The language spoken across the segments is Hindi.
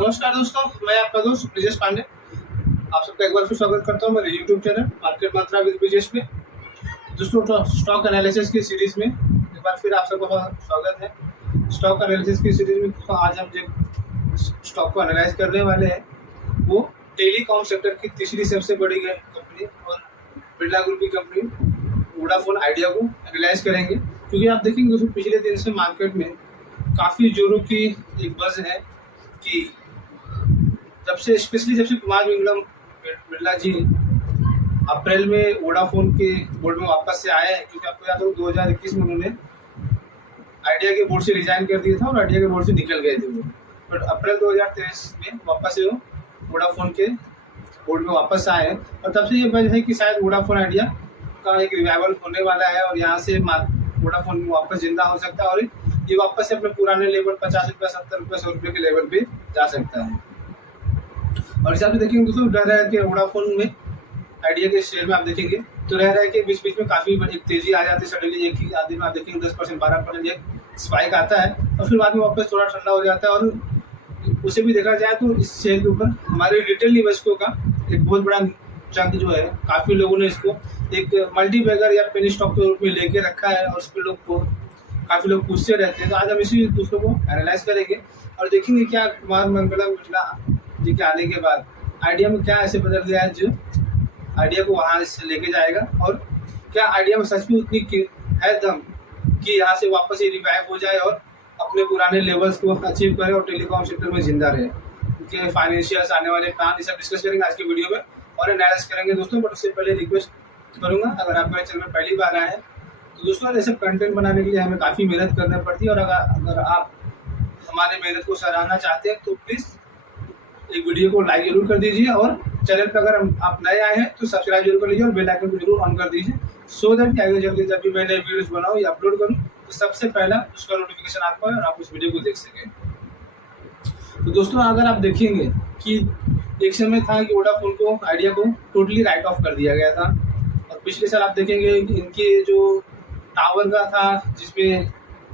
नमस्कार दोस्तों, मैं आपका दोस्त ब्रिजेश पांडे। आप सबका एक बार फिर स्वागत करता हूँ मेरे YouTube channel market Mantra with Brijesh में। दोस्तों, स्टॉक एनालिसिस की सीरीज में एक बार फिर आप सबका स्वागत है। स्टॉक एनालिसिस की सीरीज में तो आज हम जो स्टॉक को एनालाइज करने वाले हैं वो टेलीकॉम सेक्टर की तीसरी सबसे बड़ी कंपनी और बिरला ग्रुप की कंपनी वोडाफोन आइडिया को एनालाइज करेंगे। क्योंकि आप देखेंगे दोस्तों, पिछले दिन से मार्केट में काफ़ी जोरों की एक बज़ है कि जब से कुमार बिरला जी अप्रैल में वोडाफोन के बोर्ड में वापस से आए हैं। क्योंकि आपको याद हो 2021 में उन्होंने आइडिया के बोर्ड से रिजाइन कर दिया था और आइडिया के बोर्ड से निकल गए थे वो। बट अप्रैल 2023 में वापस से वो वोडाफोन के बोर्ड में वापस आए हैं और तब से ये वजह है कि शायद वोडाफोन आइडिया का एक रिवाइवल होने वाला है और यहाँ से वोडाफोन वापस जिंदा हो सकता है और ये वापस से अपने पुराने लेवल 50 रुपये, 70 रुपये, 100 रुपये के लेवल पे जा सकता है। और हिसाब से देखेंगे दोस्तों, डर है कि वोडाफोन में आइडिया के शेयर में आप देखेंगे तो रह रहा है कि बीच बीच में काफ़ी एक तेजी आ जाती है। सडनली एक ही आदमी में आप देखेंगे 10%, 12% एक स्पाइक आता है और फिर बाद में वापस थोड़ा ठंडा हो जाता है। और उसे भी देखा जाए तो इस शेयर के ऊपर हमारे रिटेल निवेशकों का एक बहुत बड़ा चंक जो है, काफ़ी लोगों ने इसको एक मल्टी बैगर या पेनी स्टॉक के रूप में लेके रखा है और उस पर लोग को काफ़ी लोग पूछते रहते हैं। तो आज हम इसी दोस्तों को एनालाइज करेंगे और देखेंगे क्या कुमार बिरला जी के आने के बाद आइडिया में क्या ऐसे बदल गया है जो आइडिया को वहाँ से लेके जाएगा, और क्या आइडिया में सच में उतनी है दम कि यहाँ से वापस ये रिवाइव हो जाए और अपने पुराने लेवल्स को अचीव करे और टेलीकॉम सेक्टर में जिंदा रहे। उनके फाइनेंशियल्स, आने वाले प्लान, ये सब डिस्कस करेंगे आज की वीडियो में और एनालाइज करेंगे दोस्तों। बट उससे पहले रिक्वेस्ट करूँगा, अगर आप मेरे चैनल में पहली बार आए हैं तो दोस्तों ऐसे कंटेंट बनाने के लिए हमें काफ़ी मेहनत करनी पड़ती है और अगर आप हमारे मेहनत को सराहना चाहते हैं तो प्लीज़ एक वीडियो को लाइक जरूर कर दीजिए और चैनल पर अगर आप नए आए हैं तो सब्सक्राइब जरूर कर लीजिए और बेल आइकन को जरूर ऑन कर दीजिए, सो दैट कि आगे जल्दी जब भी मैं नए वीडियोस बनाऊँ या अपलोड करूँ तो सबसे पहला उसका नोटिफिकेशन आपको है और आप उस वीडियो को देख सकें। तो दोस्तों, अगर आप देखेंगे कि एक समय था कि वोडाफोन को, आइडिया को टोटली राइट ऑफ कर दिया गया था और पिछले साल आप देखेंगे इनके जो टावर का था जिसमें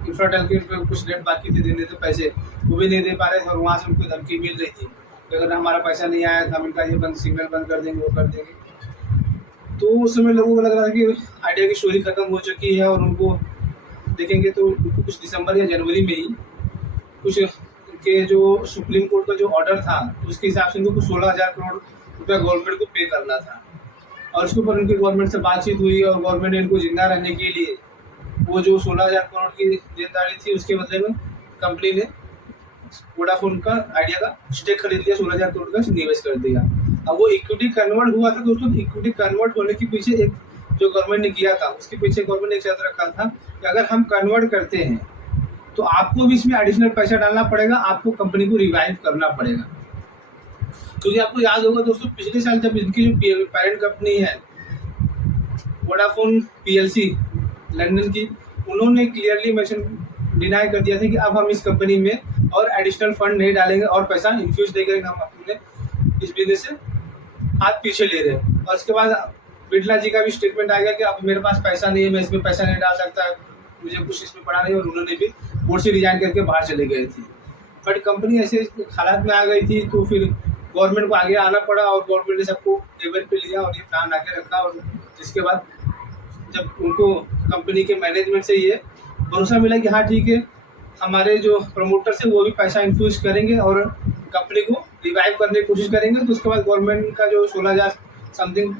इंफ्राटेल के कुछ रेट बाकी थे देने थे पैसे, वो भी नहीं दे पा रहे थे और वहाँ से उनको धमकी मिल रही थी कि अगर हमारा पैसा नहीं आया तो हम इनका ये सिग्नल बंद कर देंगे, वो कर देंगे। तो उस समय लोगों को लग रहा था कि आइडिया की स्टोरी खत्म हो चुकी है और उनको देखेंगे तो उनको कुछ दिसंबर या जनवरी में ही कुछ के जो सुप्रीम कोर्ट का जो ऑर्डर था तो उसके हिसाब से उनको 16,000 करोड़ रुपया गवर्नमेंट को पे करना था और उसके ऊपर उनकी गवर्नमेंट से बातचीत हुई और गवर्नमेंट ने इनको जिंदा रहने के लिए वो जो 16,000 करोड़ की देनदारी थी उसके बदले में कंपनी ने वोडाफोन का, आइडिया का स्टेक खरीद लिया, 16,000 करोड़ का निवेश कर दिया। अब वो इक्विटी कन्वर्ट हुआ था दोस्तों। इक्विटी कन्वर्ट होने के पीछे एक जो गवर्नमेंट ने किया था उसके पीछे गवर्नमेंट ने एक शर्त रखा था कि अगर हम कन्वर्ट करते हैं तो आपको भी इसमें एडिशनल पैसा डालना पड़ेगा, आपको कंपनी को रिवाइव करना पड़ेगा। क्योंकि आपको याद होगा दोस्तों, पिछले साल जब इनकी जो पेरेंट कंपनी है वोडाफोन पीएलसी लंदन की, उन्होंने क्लियरली मेंशन डिनाई कर दिया था कि अब हम इस कंपनी में और एडिशनल फंड नहीं डालेंगे और पैसा इन्फ्यूज नहीं करेंगे, हम अपने इस बिजनेस से हाथ पीछे ले रहे हैं। और उसके बाद बिरला जी का भी स्टेटमेंट आ गया कि अब मेरे पास पैसा नहीं है, मैं इसमें पैसा नहीं डाल सकता, मुझे कुछ इसमें पड़ा नहीं, और उन्होंने भी बोर्ड से रिजाइन करके बाहर चले गए थे। बट कंपनी ऐसे हालात में आ गई थी तो फिर गवर्नमेंट को आगे आना पड़ा और गवर्नमेंट ने सबको टेबल पे लिया और ये प्लान आगे रखा। और जिसके बाद जब उनको कंपनी के मैनेजमेंट से ये भरोसा मिला कि हाँ ठीक है, हमारे जो प्रमोटर्स है वो भी पैसा इन्फ्यूज करेंगे और कंपनी को रिवाइव करने की कोशिश करेंगे, तो उसके बाद गवर्नमेंट का जो 16,000 समथिंग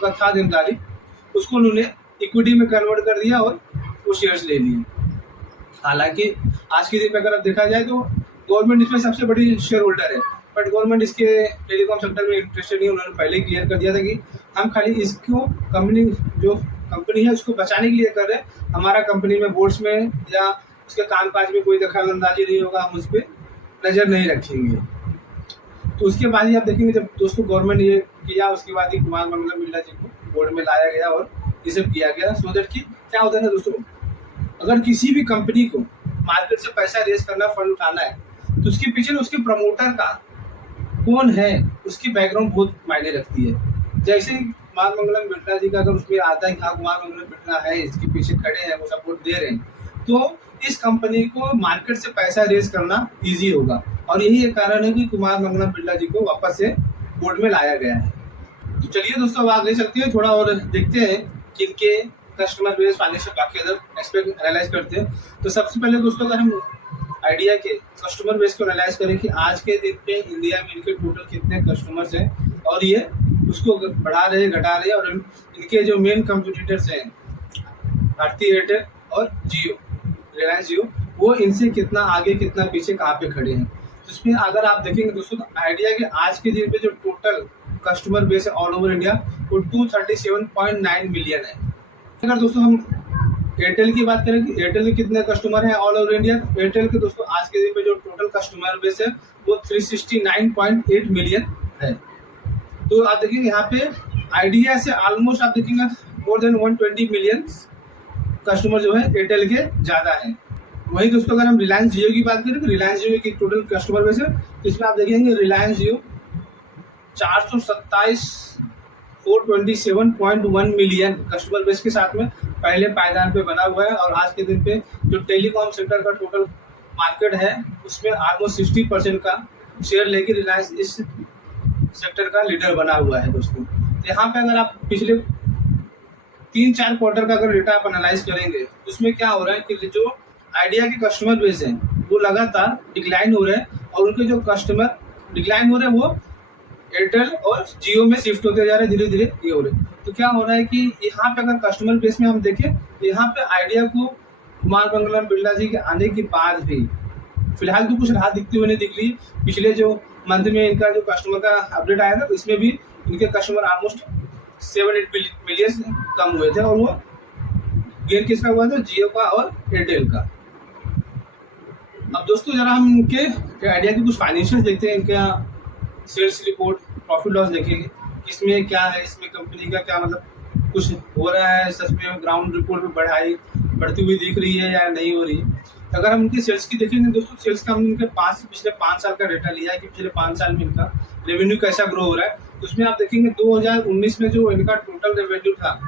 का था देनदारी, उसको उन्होंने इक्विटी में कन्वर्ट कर दिया और वो शेयर्स ले लिए। हालांकि आज के दिन में अगर अब देखा जाए तो गवर्नमेंट इसमें सबसे बड़ी शेयर होल्डर है, बट गवर्नमेंट इसके टेलीकॉम सेक्टर में इंटरेस्टेड नहीं। उन्होंने पहले ही क्लियर कर दिया था कि हम खाली इसको कंपनी है उसको बचाने के लिए कर रहे हैं, हमारा कंपनी में बोर्ड्स में या उसके कामकाज में कोई दखल अंदाजी नहीं होगा, हम उस पर नज़र नहीं रखेंगे। तो उसके बाद ही आप देखेंगे जब दोस्तों गवर्नमेंट ये किया, उसके बाद ही कुमार बिरला जी को बोर्ड में लाया गया और ये सब किया गया, सो दैट कि क्या होता है ना दोस्तों, अगर किसी भी कंपनी को मार्केट से पैसा रेज करना, फंड उठाना है तो उसके पीछे उसके प्रमोटर का कौन है, उसकी बैकग्राउंड बहुत मायने रखती है। जैसे कुमार बिरला जी का अगर उसमें आता है कि हाँ कुमार बिरला है, इसके पीछे खड़े हैं, वो सपोर्ट दे रहे हैं, तो इस कंपनी को मार्केट से पैसा रेज करना इजी होगा, और यही एक कारण है कि कुमार मंगलम बिरला जी को वापस से बोर्ड में लाया गया है। तो चलिए दोस्तों, अब आगे चलते हैं, थोड़ा और देखते हैं कि इनके कस्टमर बेस, फाइनेंशियल, बाकी अदर एस्पेक्ट एनालाइज करते हैं। तो सबसे पहले दोस्तों, अगर हम आइडिया के कस्टमर बेस को एनालाइज करें कि आज के दिन पे इंडिया में इनके टोटल कितने कस्टमर्स हैं और ये उसको बढ़ा रहे, घटा रहे, और इनके जो मेन कंपटीटर्स हैं भारती एयरटेल और जियो, रिलायंस जियो, वो इनसे कितना आगे, कितना पीछे, कहाँ पे खड़े हैं। तो इसमें अगर आप देखेंगे दोस्तों, तो आइडिया के आज के दिन पे जो टोटल कस्टमर बेस है ऑल ओवर इंडिया वो 237.9 मिलियन है। अगर दोस्तों हम एयरटेल की बात करें कि एयरटेल के कितने कस्टमर हैं ऑल ओवर इंडिया, एयरटेल के दोस्तों आज के दिन पे जो टोटल कस्टमर बेस है वो 369.8 मिलियन है। तो आप देखेंगे यहाँ पे आइडिया से ऑलमोस्ट आप देखेंगे मोर देन 120 मिलियन कस्टमर जो है एयरटेल के ज़्यादा है। वहीं दोस्तों अगर हम रिलायंस जियो की बात करें तो रिलायंस जियो की टोटल कस्टमर बेस है, तो इसमें आप देखेंगे रिलायंस जियो 427.1 मिलियन कस्टमर बेस के साथ में पहले पायदान पे बना हुआ है, और आज के दिन पे जो टेलीकॉम सेक्टर का टोटल मार्केट है उसमें ऑलमोस्ट 60% का शेयर लेके रिलायंस इस सेक्टर का लीडर बना हुआ है दोस्तों। यहाँ पे अगर आप पिछले 3-4 क्वार्टर का अगर डेटा आप एनालाइज करेंगे तो उसमें क्या हो रहा है कि जो आइडिया के कस्टमर बेस हैं वो लगातार डिक्लाइन हो रहे हैं, और उनके जो कस्टमर डिक्लाइन हो रहे हैं वो एयरटेल और जियो में शिफ्ट होते जा रहे हैं, धीरे धीरे ये हो रहे हैं। तो क्या हो रहा है कि यहाँ पे अगर कस्टमर बेस में हम देखें तो यहाँ पे आइडिया को कुमार मंगलम बिरला जी के आने के बाद भी फिलहाल तो कुछ राहत दिखती हुई नहीं दिख रही। पिछले जो मंथ में इनका जो कस्टमर का अपडेट आया था तो इसमें भी इनके कस्टमर ऑलमोस्ट 7-8 मिलियन कम हुए थे, और वो गेन किसका हुआ था, जियो का और एयरटेल का। अब दोस्तों जरा हम इनके आइडिया के कुछ फाइनेंशियल देखते हैं, इनका सेल्स रिपोर्ट, प्रॉफिट लॉस देखेंगे इसमें क्या है, इसमें कंपनी का क्या मतलब कुछ हो रहा है, सच में ग्राउंड रिपोर्ट में बढ़ती हुई दिख रही है या नहीं हो रही है। तो अगर हम इनकी सेल्स की देखेंगे दोस्तों, सेल्स का हमने इनके पिछले 5 साल का डेटा लिया है कि पिछले 5 साल में इनका रेवेन्यू कैसा ग्रो हो रहा है। तो उसमें आप देखेंगे 2019 में जो इनका टोटल रेवेन्यू था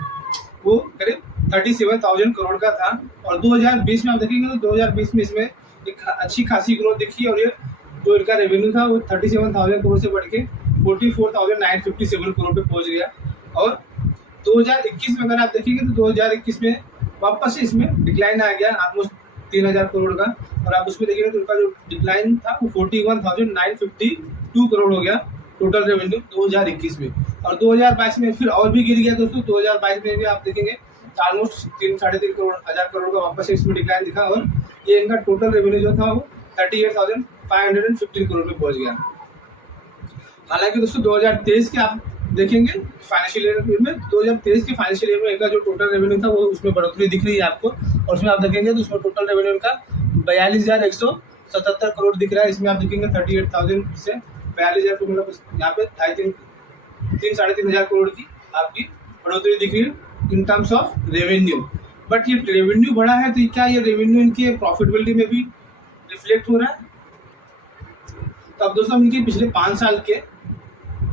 वो करीब 37,000 करोड़ का था, और 2020 में आप देखेंगे तो 2020 में इसमें एक अच्छी खासी ग्रोथ दिखी, और ये जो इनका रेवेन्यू था वो 37,000 करोड़ से बढ़ के 44,957 करोड़ पे पहुंच गया। और 2021 में अगर आप देखेंगे तो 2021 में वापस से इसमें डिक्लाइन आ गया ऑलमोस्ट 3,000 करोड़ का, और आप उसमें देखिएगा तो उनका जो डिक्लाइन था वो 41,952 करोड़ हो गया टोटल रेवेन्यू 2021 में। और 2022 में फिर और भी गिर गया दोस्तों, 2022 में भी आप देखेंगे ऑलमोस्ट 3-3.5 करोड़ का वापस से इसमें डिक्लाइन दिखा, और ये इनका टोटल रेवेन्यू जो था वो 38,515 करोड़ पे पहुंच गया। हालांकि दोस्तों 2023 के आप देखेंगे फाइनेंशियल ईयर में, 2023 के फाइनेंशियल ईयर में इनका जो टोटल रेवेन्यू था वो उसमें बढ़ोतरी दिख रही है आपको, और उसमें आप देखेंगे तो उसमें टोटल रेवेन्यू इनका 42,177 करोड़ दिख रहा है। इसमें आप देखेंगे 38,000 से 42,000 करोड़, मतलब यहाँ पे 3,500 करोड़ की आपकी बढ़ोतरी दिख रही है in terms of revenue. But ये रेवेन्यू बढ़ा है तो क्या ये रेवेन्यू इनके प्रॉफिटेबिलिटी में भी रिफ्लेक्ट हो रहा है? तो अब दोस्तों इनके पिछले 5 साल के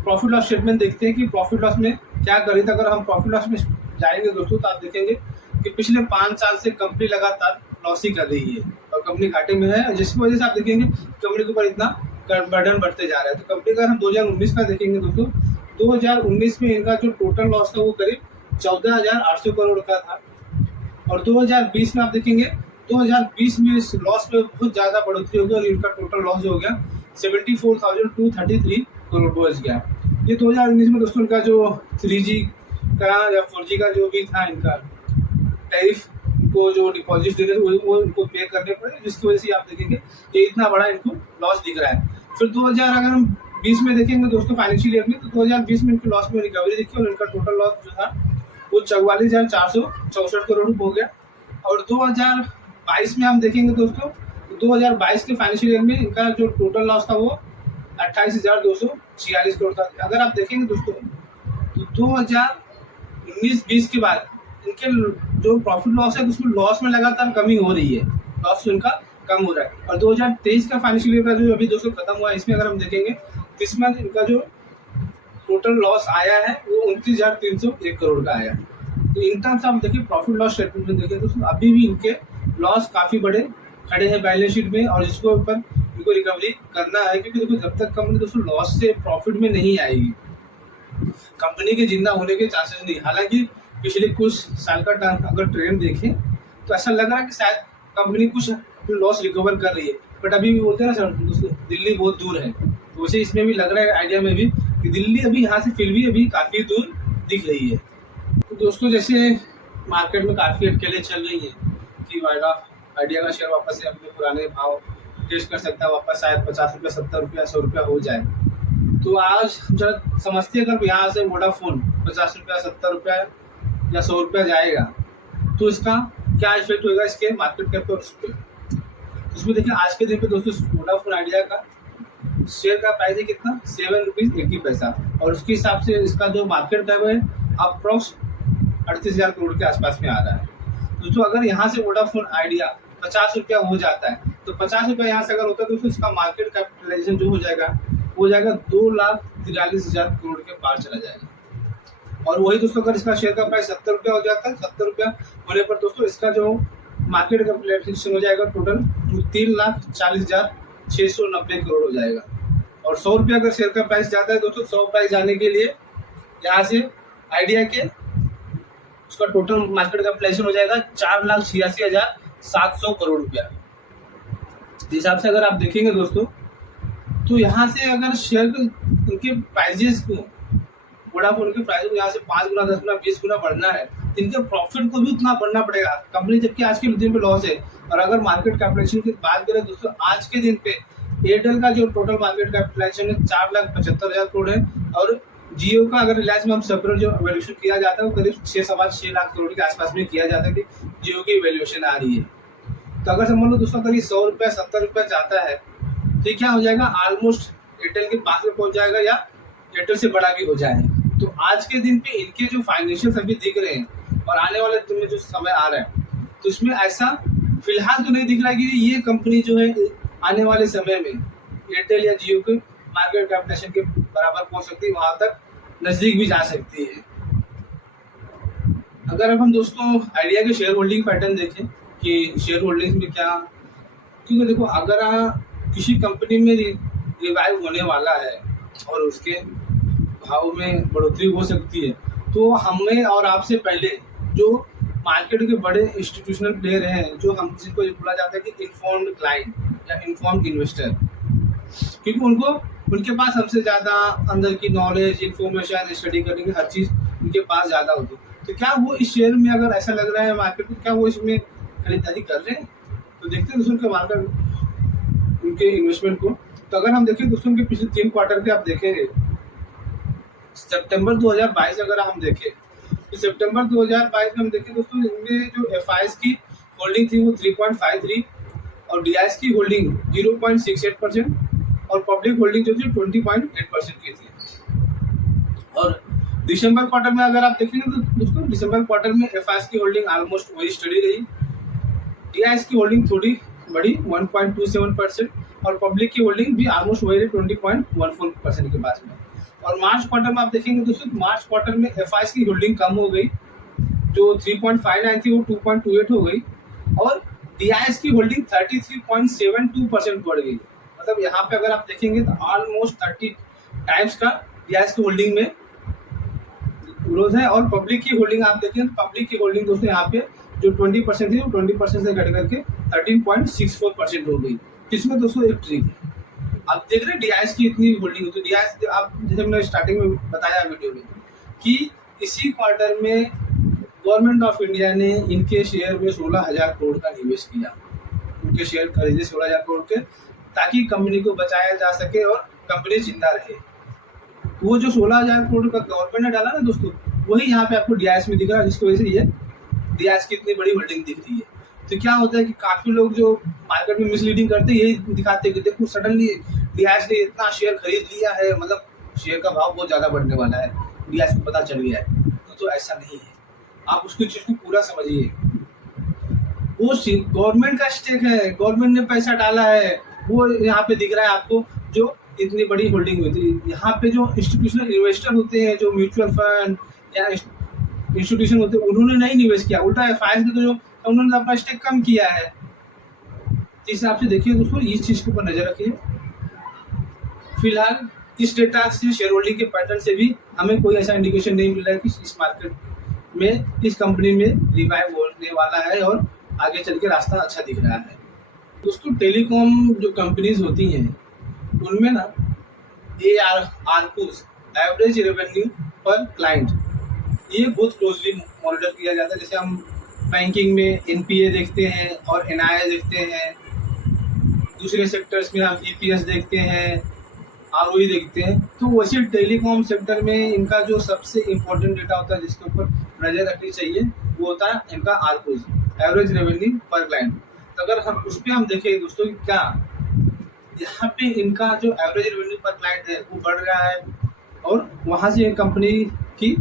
प्रॉफिट लॉस स्टेटमेंट देखते हैं कि प्रॉफिट लॉस में क्या करी था। अगर हम प्रॉफिट लॉस में जाएंगे दोस्तों तो आप देखेंगे कि पिछले 5 साल से कंपनी लगातार लॉस ही कर रही है और कंपनी घाटे में है, जिसकी वजह से आप देखेंगे कंपनी के ऊपर इतना बर्डन बढ़ते जा रहा है। तो कंपनी का हम 2019 का देखेंगे दोस्तों, 2019 में इनका जो टोटल लॉस था वो करीब 14,800 करोड़ का था, और 2020 में आप देखेंगे 2020 में इस लॉस में बहुत ज़्यादा बढ़ोतरी हो गई और इनका टोटल लॉस हो गया 74,233 करोड़ पहुँच गया। ये 2019 में दोस्तों इनका जो 3G का या 4G का जो भी था इनका टैरिफ को जो डिपॉजिट दे रहे थे वो इनको पे करने पड़े, जिसकी वजह से आप देखेंगे ये इतना बड़ा इनको लॉस दिख रहा है। फिर 2000 अगर हम 20 में देखेंगे दोस्तों फाइनेंशियल ईयर में, तो 2020 में इनके लॉस में रिकवरी दिखी और इनका टोटल लॉस जो था वो 44,464 करोड़ हो गया। और 2022 में हम देखेंगे दोस्तों, 2022 के फाइनेंशियल ईयर में इनका जो टोटल लॉस था वो 28,246 करोड़ था। अगर आप देखेंगे दोस्तों तो 2019-20 के बाद इनके जो प्रॉफिट लॉस है उसमें लॉस में लगातार कमी हो रही है, लॉस इनका कम हो रहा है। और 2023 का फाइनेंशियल ईयर का जो अभी दोस्तों खत्म हुआ है, इसमें अगर हम देखेंगे तो इसमें इनका जो टोटल लॉस आया है वो 29,301 करोड़ का आया है। तो इन टर्म्स आप देखिए प्रॉफिट लॉस स्टेटमेंट में देखिए दोस्तों अभी भी इनके लॉस काफ़ी बड़े खड़े हैं बैलेंस शीट में, और इसको ऊपर इनको रिकवरी करना है, क्योंकि देखो जब तक कंपनी दोस्तों लॉस से प्रॉफिट में नहीं आएगी, कंपनी के जिंदा होने के चांसेस नहीं। हालांकि पिछले कुछ साल का अगर ट्रेंड देखें तो ऐसा लग रहा है कि शायद कंपनी कुछ लॉस रिकवर कर रही है, बट अभी भी बोलते हैं ना सर दोस्तों, दिल्ली बहुत दूर है, तो वैसे इसमें भी लग रहा है आइडिया में भी कि दिल्ली अभी यहाँ से फिर भी अभी काफ़ी दूर दिख रही है। तो दोस्तों जैसे मार्केट में काफ़ी अटकलें चल रही हैं कि आइडिया का शेयर वापस से अपने पुराने भाव टेस्ट कर सकता है, वापस शायद 50 रुपया, 70 रुपया, 100 रुपया हो जाए। तो आज जब समझते हैं अगर यहाँ से वोडाफोन 50 रुपया, 70 रुपया या 100 रुपया जाएगा तो इसका क्या इफेक्ट होगा इसके मार्केट कैप पर, उस पर। उसमें देखिए आज के दिन पे दोस्तों वोडाफोन आइडिया का शेयर का प्राइस है कितना, 7 रुपीज़ 80 पैसा, और उसके हिसाब से इसका जो मार्केट कैप है अप्रॉक्स 38,000 करोड़ के आसपास में आ रहा है। दोस्तों अगर यहाँ से वोडाफोन आइडिया 50 रुपया हो जाता है तो 50 रुपया यहाँ से अगर होता है तो इसका मार्केट कैपिटलाइजेशन जो हो जाएगा 2,43,000 करोड़ के पार चला जाएगा। और वही दोस्तों अगर इसका शेयर का प्राइस 70 रुपया हो जाता है, 70 रुपया होने पर दोस्तों इसका जो मार्केट कैपिटलाइजेशन हो जाएगा टोटल 3,40,690 करोड़ हो जाएगा। और 100 रुपया अगर शेयर का प्राइस जाता है दोस्तों, 100 प्राइस जाने के लिए यहाँ से आइडिया के उसका टोटल मार्केट कैपिटलाइजेशन हो जाएगा 4,86,700 करोड़ रुपया। इस हिसाब से अगर आप देखेंगे दोस्तों तो यहाँ से अगर शेयर इनके प्राइजेस को, वोडाफोन के प्राइस को यहाँ से 5 गुना, 10 गुना, 20 गुना बढ़ना है, इनके प्रॉफिट को भी उतना बढ़ना पड़ेगा कंपनी, जबकि आज के दिन पे लॉस है। और अगर मार्केट कैपिटलाइजेशन की बात करें दोस्तों, आज के दिन पे एयरटेल का जो टोटल मार्केट कैपिटलाइजेशन है 4,75,000 करोड़ है, और जियो का अगर रिलायंस में हम सेपरेट जो वैल्यूएशन किया जाता है वो करीब 6-6.25 लाख करोड़ के आसपास में किया जाता है कि जियो की वैल्यूएशन आ रही है। तो अगर समझ लो दोस्तों अगर ये 100 रुपया, 70 रुपया जाता है तो क्या हो जाएगा, ऑलमोस्ट एयरटेल के पास में पहुंच जाएगा या एयरटेल से बड़ा भी हो जाए। तो आज के दिन पे इनके जो फाइनेंशियल अभी दिख रहे हैं और आने वाले दिन में जो समय आ रहा है तो इसमें ऐसा फिलहाल तो नहीं दिख रहा है कि ये कंपनी जो है आने वाले समय में एयरटेल या जियो के मार्केट कैपिटलाइजेशन के बराबर पहुंच सकती है, वहां तक नजदीक भी जा सकती है। अगर अब हम दोस्तों आइडिया के शेयर होल्डिंग पैटर्न देखें कि शेयर होल्डिंग में क्या, क्योंकि देखो अगर किसी कंपनी में रिवाइव होने वाला है और उसके भाव में बढ़ोतरी हो सकती है तो हमें और आपसे पहले जो मार्केट के बड़े इंस्टीट्यूशनल प्लेयर हैं, जो हम जिनको बोला जाता है कि इन्फॉर्म्ड क्लाइंट या इन्फॉर्म्ड इन्वेस्टर, क्योंकि उनके पास हमसे ज़्यादा अंदर की नॉलेज, इन्फॉर्मेशन, स्टडी करने की हर चीज़ उनके पास ज़्यादा होती है। तो क्या वो इस शेयर में अगर ऐसा लग रहा है मार्केट में, क्या वो इसमें खरीदारी कर रहे हैं? तो देखते हैं दोस्तों उनके मार्केट, उनके इन्वेस्टमेंट को। तो अगर हम देखें दोस्तों उनके पिछले 3 क्वार्टर के आप देखेंगे, सितंबर 2022 अगर हम देखें तो सितंबर 2022 में हम देखें दोस्तों इनमें जो एफआईएस की होल्डिंग थी वो 3.53 और डीआईएस की होल्डिंग 0.68% और पब्लिक होल्डिंग जो थी 20.8% की थी। और दिसंबर क्वार्टर में अगर आप देखेंगे तो दोस्तों दिसंबर क्वार्टर में एफआईएस की होल्डिंग ऑलमोस्ट वही स्टडी रही, डीआईएस की होल्डिंग थोड़ी बड़ी 1.27% और पब्लिक की होल्डिंग भी ऑलमोस्ट वही रही 20.14% के पास में। और मार्च क्वार्टर में आप देखेंगे दोस्तों, मार्च क्वार्टर में एफआईएस की होल्डिंग कम हो गई, जो 3.59 थी वो 2.28 हो गई, और डीआईएस की होल्डिंग 33.72% बढ़ गई। मतलब यहाँ पे अगर आप देखेंगे तो ऑलमोस्ट 30 टाइम्स का डीआईएस की होल्डिंग में ग्रोथ है। और पब्लिक की होल्डिंग आप देखें तो पब्लिक की होल्डिंग दोस्तों यहाँ पे जो 20% थी वो 20% से घट करके 13.64% हो गई। इसमें दोस्तों एक ट्रिक है, आप देख रहे हैं डीआईएस की इतनी होल्डिंग होती है, डीआईएस आप जैसे मैंने स्टार्टिंग में बताया वीडियो में कि इसी क्वार्टर में गवर्नमेंट ऑफ इंडिया ने इनके शेयर में 16,000 करोड़ का निवेश किया, उनके शेयर खरीदे 16,000 करोड़ के, ताकि कंपनी को बचाया जा सके और कंपनी जिंदा रहे। वो जो 16,000 करोड़ का गवर्नमेंट ने डाला ना दोस्तों, वही यहाँ पे आपको डीआईएस में दिख रहा है, जिसकी वजह से ये डीआईएस की इतनी बड़ी होल्डिंग दिख रही है। तो क्या होता है कि काफ़ी लोग जो मार्केट में मिसलीडिंग करते हैं यही दिखाते हैं कि देखो सडनली डीआईएस ने इतना शेयर खरीद लिया है, मतलब शेयर का भाव बहुत ज़्यादा बढ़ने वाला है, डीआईएस को पता चल गया है। तो ऐसा नहीं है, आप उसकी चीज़ को पूरा समझिए। वो गवर्नमेंट का स्टेक है, गवर्नमेंट ने पैसा डाला है, वो यहाँ पे दिख रहा है आपको, जो इतनी बड़ी होल्डिंग हुई थी। यहाँ पे जो इंस्टीट्यूशनल इन्वेस्टर होते हैं, जो म्यूचुअल फंड या इंस्टीट्यूशन होते हैं, उन्होंने नहीं निवेश किया, उल्टा एफआईएस ने तो जो तो उन्होंने अपना स्टेक कम किया है। इस हिसाब से देखिए दोस्तों, इस चीज़ के ऊपर नज़र रखिए। फिलहाल इस डेटा से, शेयर होल्डिंग के पैटर्न से भी हमें कोई ऐसा इंडिकेशन नहीं मिल रहा है कि इस मार्केट में, इस कंपनी में रिवाइव होने वाला है और आगे चल के रास्ता अच्छा दिख रहा है। दोस्तों, टेलीकॉम जो कंपनीज होती हैं उनमें ना ARPUs, एवरेज रेवेन्यू पर क्लाइंट, ये बहुत क्लोजली मॉनिटर किया जाता है। जैसे हम बैंकिंग में NPA देखते हैं और NII देखते हैं, दूसरे सेक्टर्स में हम EPS देखते हैं, ROE देखते हैं, तो वैसे टेलीकॉम सेक्टर में इनका जो सबसे इम्पोर्टेंट डेटा होता है जिसके ऊपर नज़र रखनी चाहिए वो होता है इनका ARPUs, एवरेज रेवेन्यू पर क्लाइंट। तो अगर हम उस पर हम देखें दोस्तों, क्या यहाँ पे इनका जो एवरेज रेवेन्यू पर क्लाइंट है वो बढ़ रहा है और वहाँ से कंपनी की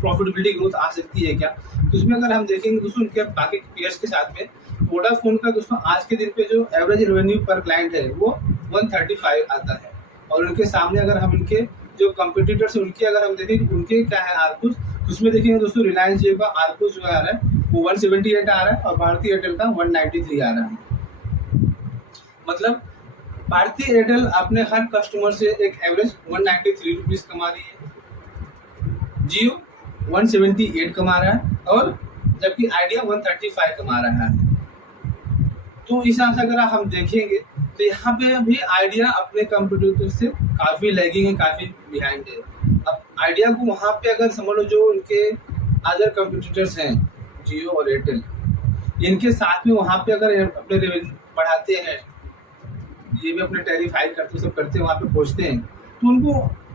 प्रॉफिटेबिलिटी ग्रोथ आ सकती है क्या? तो उसमें अगर हम देखेंगे दोस्तों, उनके बाकी पीयर्स के साथ में वोडाफोन का दोस्तों आज के दिन पे जो एवरेज रेवेन्यू पर क्लाइंट है वो 135 आता है। और उनके सामने अगर हम इनके जो कंपटीटर्स हैं उनकी अगर हम देखें उनके क्या है ARPUs, तो उसमें देखेंगे दोस्तों रिलायंस जियो का ARPUs जो आ रहा है वो 178 आ रहा है और भारतीय एयरटेल का 193 आ रहा है। मतलब भारतीय एयरटेल अपने हर कस्टमर से एक एवरेज 193 रुपीज़ कमा रही है, जियो 178 कमा रहा है और जबकि आइडिया 135 कमा रहा है। तो इस हिसाब से अगर हम देखेंगे तो यहाँ पे अभी आइडिया अपने कंपटीटर से काफ़ी लैगिंग है, काफ़ी बिहाइंड है। अब आइडिया को वहाँ पे अगर समझ लो जो उनके अदर कंपटीटर्स हैं जियो और एयरटेल, इनके साथ में वहाँ पे अगर अपने रेवेन्यू बढ़ाते हैं, ये भी अपने टैरिफ हाइक करते सब करते हैं, वहाँ पे पहुँचते हैं, तो उनको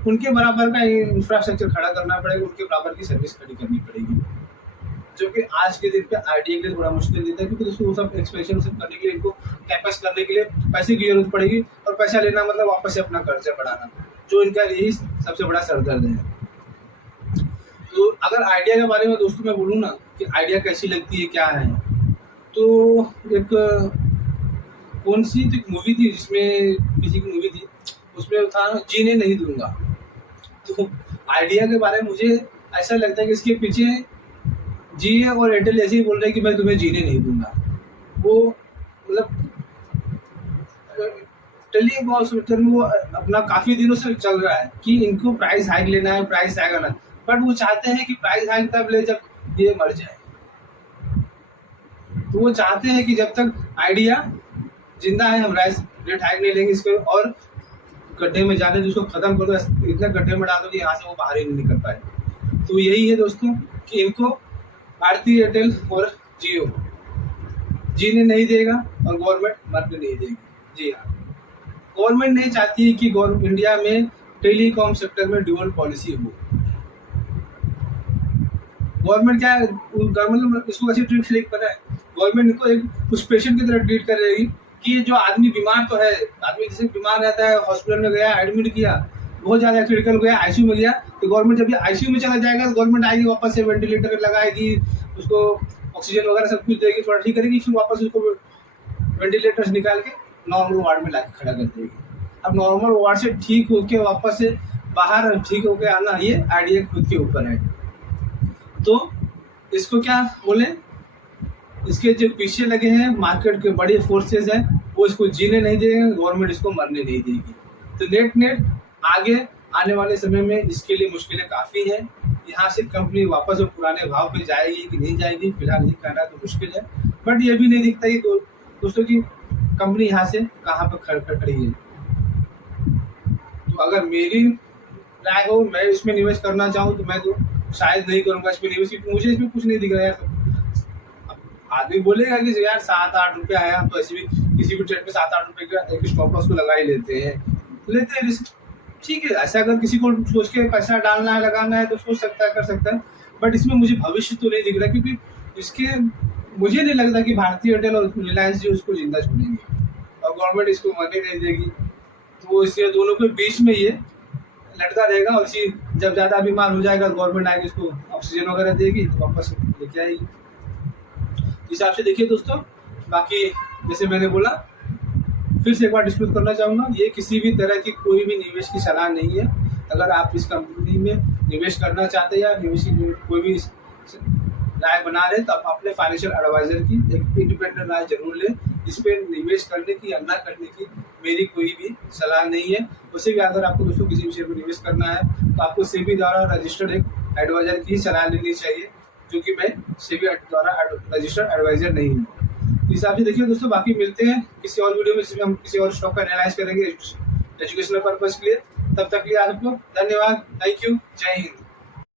उनके बराबर का इंफ्रास्ट्रक्चर खड़ा करना पड़ेगा, उनके बराबर की सर्विस खड़ी करनी पड़ेगी, जो कि आज के दिन पे आइडिया के लिए बड़ा मुश्किल देता है। क्योंकि दोस्तों वो सब एक्सपेंशन सब करने के लिए, इनको कैपेक्स करने के लिए पैसे की जरूरत पड़ेगी और पैसा लेना मतलब वापस से अपना कर्जा बढ़ाना, जो इनका यही सबसे बड़ा सरदर्द है। तो अगर आइडिया के बारे में दोस्तों मैं बोलूँ ना कि आइडिया कैसी लगती है, क्या है, तो एक कौन सी तो एक मूवी थी जिसमें किसी की मूवी थी, उसमें था जीने नहीं दूंगा। तो आइडिया के बारे में मुझे ऐसा लगता है कि इसके पीछे जियो और एयरटेल ऐसे ही बोल रहे हैं कि मैं तुम्हें जीने नहीं दूंगा। वो मतलब टेलीकॉम सेक्टर में वो अपना काफ़ी दिनों से चल रहा है कि इनको प्राइस हाइक लेना है, प्राइस हाइक आना, बट वो चाहते हैं कि प्राइस हाइक तब ले जब ये मर जाए। तो वो चाहते हैं कि जब तक आइडिया जिंदा है हम रेट हाइक नहीं लेंगे, इसको और गड्ढे में जाने दो, उसको खत्म कर दो, इतना गड्ढे में डाल दो कि यहाँ से वो बाहर ही नहीं निकल पाए। तो यही है दोस्तों कि इनको भारतीय एयरटेल और जियो जीने नहीं देगा और गवर्नमेंट मरने नहीं देगी। जी हाँ, गवर्नमेंट नहीं चाहती है कि इंडिया में टेलीकॉम सेक्टर में ड्यूअल पॉलिसी हो। गवर्नमेंट क्या है, गवर्नमेंट इसको कैसे ट्रीट करेगी पता है? गवर्नमेंट इनको एक उस पेशेंट की तरह ट्रीट करेगी कि जो आदमी बीमार तो है, आदमी जैसे बीमार रहता है, हॉस्पिटल में गया, एडमिट किया, बहुत ज़्यादा क्रिटिकल गया, ICU में गया, तो गवर्नमेंट जब ये ICU में चला जाएगा तो गवर्नमेंट आएगी, वापस से वेंटिलेटर लगाएगी, उसको ऑक्सीजन वगैरह सब कुछ देगी, थोड़ा ठीक करेगी, फिर वापस उसको वेंटिलेटर्स निकाल के नॉर्मल वार्ड में लाके खड़ा कर देगी। अब नॉर्मल वार्ड से ठीक होके वापस से बाहर ठीक होके आना, ये आइडिया खुद के ऊपर है। तो इसको क्या बोले, इसके जो पीछे लगे हैं मार्केट के बड़े फोर्सेस हैं, वो इसको जीने नहीं देंगे, गवर्नमेंट इसको मरने नहीं देगी। तो नेट आगे आने वाले समय में इसके लिए मुश्किलें काफ़ी हैं। यहाँ से कंपनी वापस वो पुराने भाव पे जाएगी कि नहीं जाएगी, फिलहाल ये कहना तो मुश्किल है, बट ये भी नहीं दिखता कि दोस्तों की कंपनी यहाँ से कहाँ पर खड़ी है। तो अगर मेरी राय हो, मैं इसमें निवेश करना चाहूँ तो मैं तो शायद नहीं करूँगा इसमें निवेश, क्योंकि मुझे इसमें कुछ नहीं दिख रहा है। आदमी बोलेगा कि यार 7-8 रुपये आया, तो ऐसे भी किसी भी ट्रेड में 7-8 रुपये का एक स्टॉप लॉस को लगा ही लेते हैं रिस्क। ठीक है, ऐसा अगर किसी को सोच के पैसा डालना है, लगाना है तो सोच सकता है, कर सकता है, बट इसमें मुझे भविष्य तो नहीं दिख रहा, क्योंकि इसके मुझे नहीं लगता कि भारतीय एयरटेल और रिलायंस जो उसको जिंदा छोड़ेंगे और गवर्नमेंट इसको मरने नहीं देगी। तो इसलिए दोनों के बीच में ये लड़ता रहेगा, और इसी जब ज़्यादा बीमार हो जाएगा गवर्नमेंट आएगी, उसको ऑक्सीजन वगैरह देगी तो वापस लेके आएगी। हिसाब से देखिए दोस्तों, बाकी जैसे मैंने बोला, फिर से एक बार डिस्कस करना चाहूँगा, ये किसी भी तरह की कोई भी निवेश की सलाह नहीं है। अगर आप इस कंपनी में निवेश करना चाहते हैं या निवेश की कोई भी राय बना रहे तो आप अपने फाइनेंशियल एडवाइजर की एक इंडिपेंडेंट राय जरूर लें। इस पर निवेश करने की या ना करने की मेरी कोई भी सलाह नहीं है। उसे भी अगर आपको दोस्तों किसी विषय में निवेश करना है तो आपको सेबी द्वारा रजिस्टर्ड एक एडवाइजर की सलाह लेनी चाहिए, जो कि मैं सेबी द्वारा रजिस्टर्ड एडवाइजर नहीं हूँ। तो हिसाब से देखिए दोस्तों, बाकी मिलते हैं किसी और वीडियो में जिसमें हम किसी और स्टॉक का एनालाइज करेंगे एजुकेशनल पर्पज के लिए। तब तक के लिए आपको धन्यवाद, थैंक यू, जय हिंद।